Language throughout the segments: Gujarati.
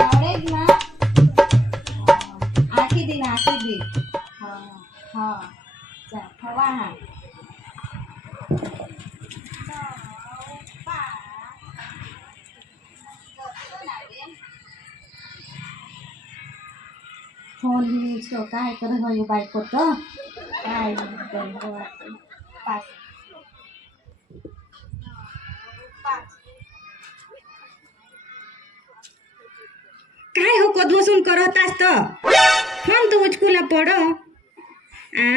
आवडे ना आखी दे ना आखी दे हा हा चा हवा हा फोन न्यूजचं काय करत होय बायको तर काय बंद वाटतं. पाच काय हो कद बसून करत असत फोन तो उचकूला पड आ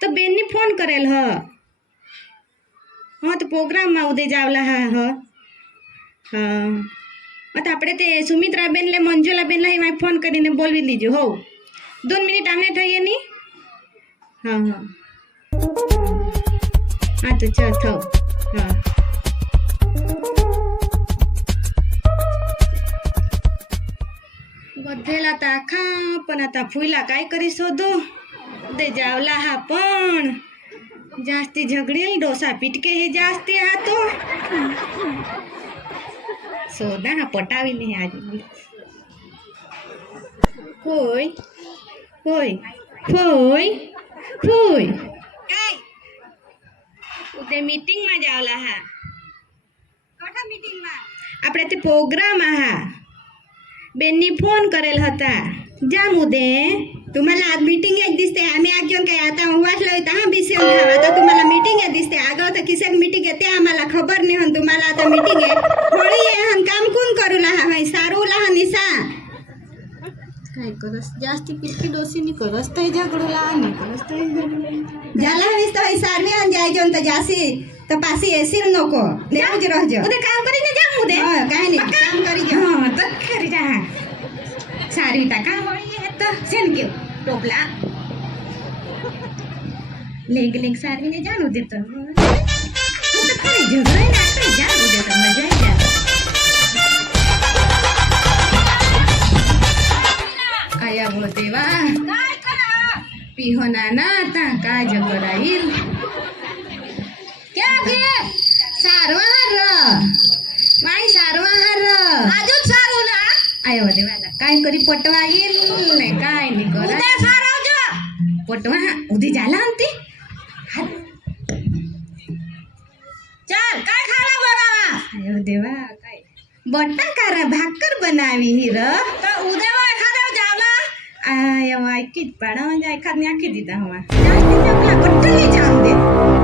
તો બેનને ફોન કરેલ હ હા તો પ્રોગ્રામમાં ઉદય જાવલા હા હ હા હા તો આપણે તે સુમિત્રાબેનલે મંજુલાબેનલા એમાં ફોન કરીને બોલવી લીજો હો દોન મિનિટ આમને થઈએ ની હા હા હા તો ચલ થો હા पहला तो आखा पना ता फुला काई करी सोदो दे जावला हा जास्ती झगड़ील डोसा पिटके हे जास्ती हा तो सोदा हा पटावी ने आज. होय होय होय होय. काय उते मीटिंग मा जावला हा. कोठा मीटिंग मा? आपरे ते प्रोग्राम आहा. बेननी फोन करेल होता। जा मुदे तुम्हाला आज मीटिंग एक दिसते आम्ही आज घेऊन काय आता वाचलं होतं हा बीसीएम घ्यावा आता तुम्हाला मीटिंग आहे दिसते आगाव तर किसक मीटिंग आहे ते आम्हाला खबर नाही हन तुम्हाला आता मीटिंग आहे. होळी आहे हन काम कोण करू लहा हाय सारू लहा निसा. काय करस? जास्ती पिटकी डोसी नी करस तय झगडूला नी करस तय ज्याला नुसतं होय सारवी हन जायजो तर તો પાછી એસીર નોકો દેવું જ રહેજો ઉદે કામ કરીને જામ ઉદે હા કાઈ નહીં કામ કરી જા હા તો કરી જા હા સારી ટકા વળી હે તો સેન કે ટોપલા લેગ લેગ સારી ને જાનું દે તો તો કરી જો રે ના કરી જા ઉદે તો મજા આયા બોલ દેવા પીહો નાના તા કાજ કરાઈલ ક્યાં કે? સારવા હાર. માઈ સારવા હાર. આજુ સારું ના આયો દેવા કાઈ કરી પટવા ઈલ ને કાઈ ની કરા ઉદે સારો જો પટવા ઉદી જાલા અંતી ચાલ કાઈ ખાવા બનાવા? આયો દેવા કાઈ. બટાકારા ભાકર બનાવી હીર તો ઉદેવા ખાવા જાવલા? આયો આકી પાડા પાડવા જાય. ખાદ ને આખી દીધા હવા. જાસ્તી જમલા પટ્ટલી જામ દે.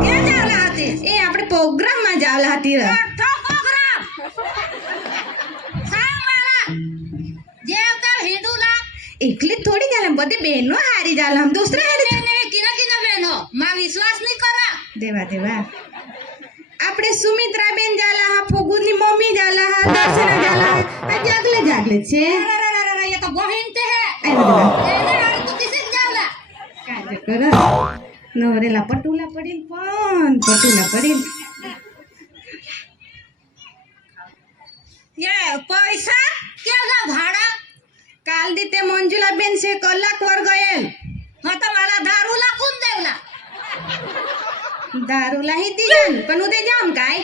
કે જાવલા હતી એ આપણે પ્રોગ્રામમાં જાવલા હતી રે એકલી થોડી ગાલમ બધી બહેનો હારી જાલમ દોસરા હારી કિના કિના બહેનો માં વિશ્વાસ નહીં કરા દેવા દેવા આપણે સુમિત્રા બેન જાલા હા ફોગુની મમ્મી જાલા હા દર્શના જાલા આ જાગલે જાગલે છે એ તો બહેન તે હે કરા નવરેલા પટુલા પડીન પણ પટુલા પડીન એ પૈસા? કેગા ભાડા? કાલ દીતે મંજુલા બેન છે કલાક वर ગયેલ. હા તો મારા દારૂલા કુદ દેવલા? દારૂલા હી દી જાન પણ ઉદે જામ કાય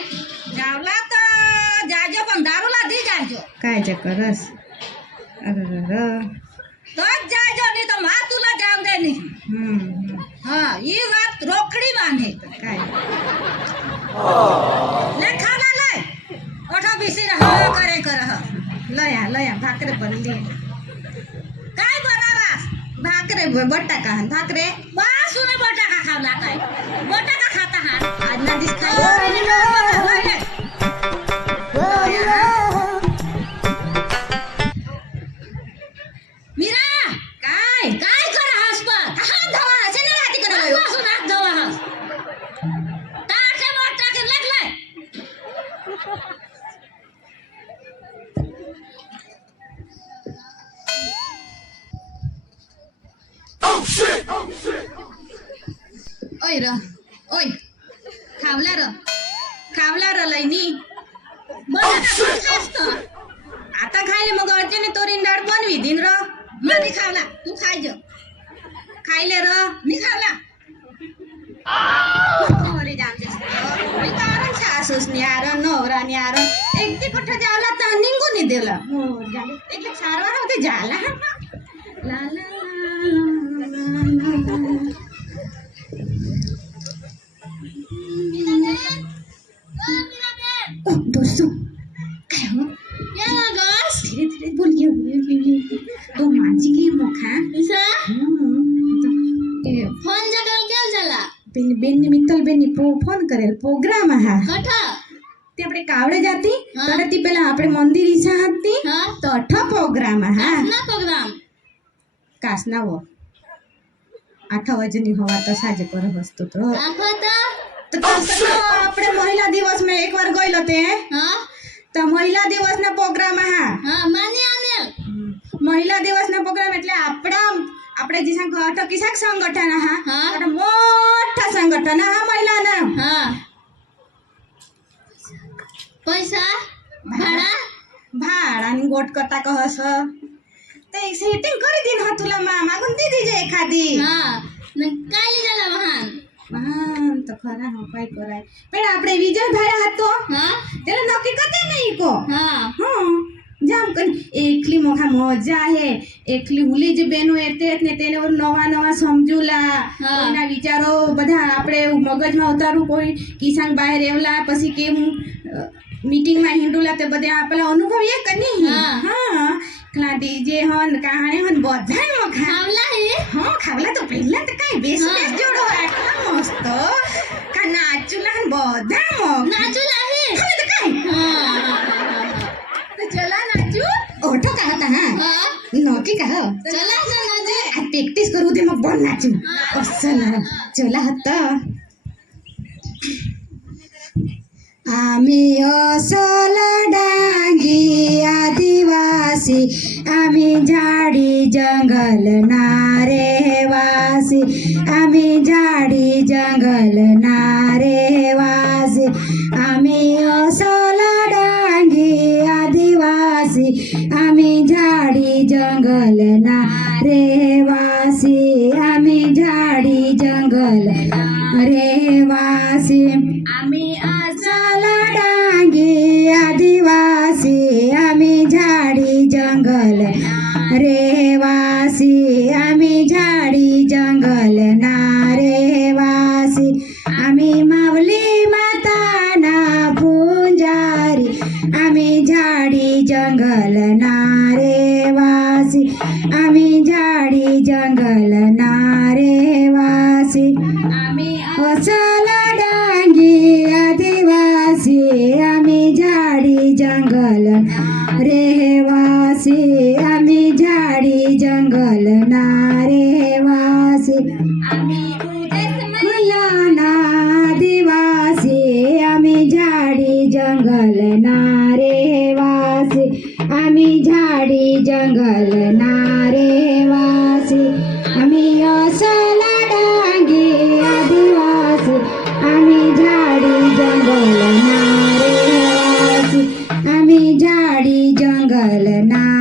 જાવલા તો જાજો પણ દારૂલા દી જાજો. કાય જ કરસ અરે તો જ જાજો ની તો માં તુલા જામ દે ની હમ. હા ઈ વાત રોકડી માને કાય લે ખાના લે. ઓઠો બીસી રહો. કાય कर हो. लया लया भाकरे बनली काय बनावास भाकरे बटाका भाकरे. वासून बटाका खावला काय बटाका खाता हा. आज ना दिसता र ओय खावला र खावला र लैनी आता खाइले म गर्छु नि तोरीन डाळ पनि दिन र मी खावला तू खाइज खाइले र मी खावला अरे कारण सासूस न्यार नवरा न्यार एकटीपठ जाला तर निघून दिला एकले सारवार होते जाला ला ला ला ला બેનની મિત્તલબેનની ફોન કરેલ પ્રોગ્રામ હા તે આપણે કાવડે જાતી હા. તરતી પેલા આપણે મંદિર ઈસા હતી તો અઠ પ્રોગ્રામ હા ના પ્રોગ્રામ. કાસના વો. આઠ વાજની હવા તો સાજે પર વસ્તુ તો આપણે મહિલા દિવસમાં એકવાર ગયેલો તે? હા. તો મહિલા દિવસના પ્રોગ્રામ હા હા માની આનેલ મહિલા દિવસના પ્રોગ્રામ એટલે આપણા આપણે જે સંઘ તો કિસાક સંગઠન હા હા. એટલે મોટા સંગઠન હા મહિલાના. હા. પૈસા? ભાડા? ભાડાની ગોટ કરતા કહસ. તે સેટિંગ કરી દીન હતુલા માં માગું દી દીજે એખાદી હા. ને કાલી જલા વાહન. વહાન તો ખરા હા કઈ કરાય પણ આપણે વિજય ભાઈ હતો. હા. તેલે નક્કી કતે નહીં કો. હા. હા. જામ કરી. એકલી મોખા મજા હે. એકલી ઉલી જ બેનો એતે ને તેને નવા નવા સમજુલા. એના વિચારો બધા આપણે મગજમાં ઉતારવું કોઈ. કિસાન બહાર એવલા પછી કેવું મીટિંગમાં હિન્ડુલા તે બધા આપણા અનુભવ એ નહીં હા. હા. જે હન કહાણે હન બધા મોખા ખાવલા હે? હા ખાવલા તો પહેલા તો કઈ બેસ બેસ જોડો. આટલા મસ્ત. કા નાચુલા હન બધા મો નાચુલા હે? હવે તો કઈ? હા. नौके का हो चला चला जे आज प्रॅक्टिस करू दे मग बोल नाचू असल चला हत आम्ही असल डांगी आदिवासी आम्ही झाडी जंगल नारे वासी आम्ही झाडी जंगल नारे वासी आम्ही असल डांगी आदिवासी ಪಾಲನಾ ರೇ જંગી આદિવાસી અમે જાડી જંગલ રહેવાસી અમે જાડી જંગલ ના રહેવાસી ગુલાના આદિવાસી અમે જાડી જંગલ ના झाडी जंगल नारेवासी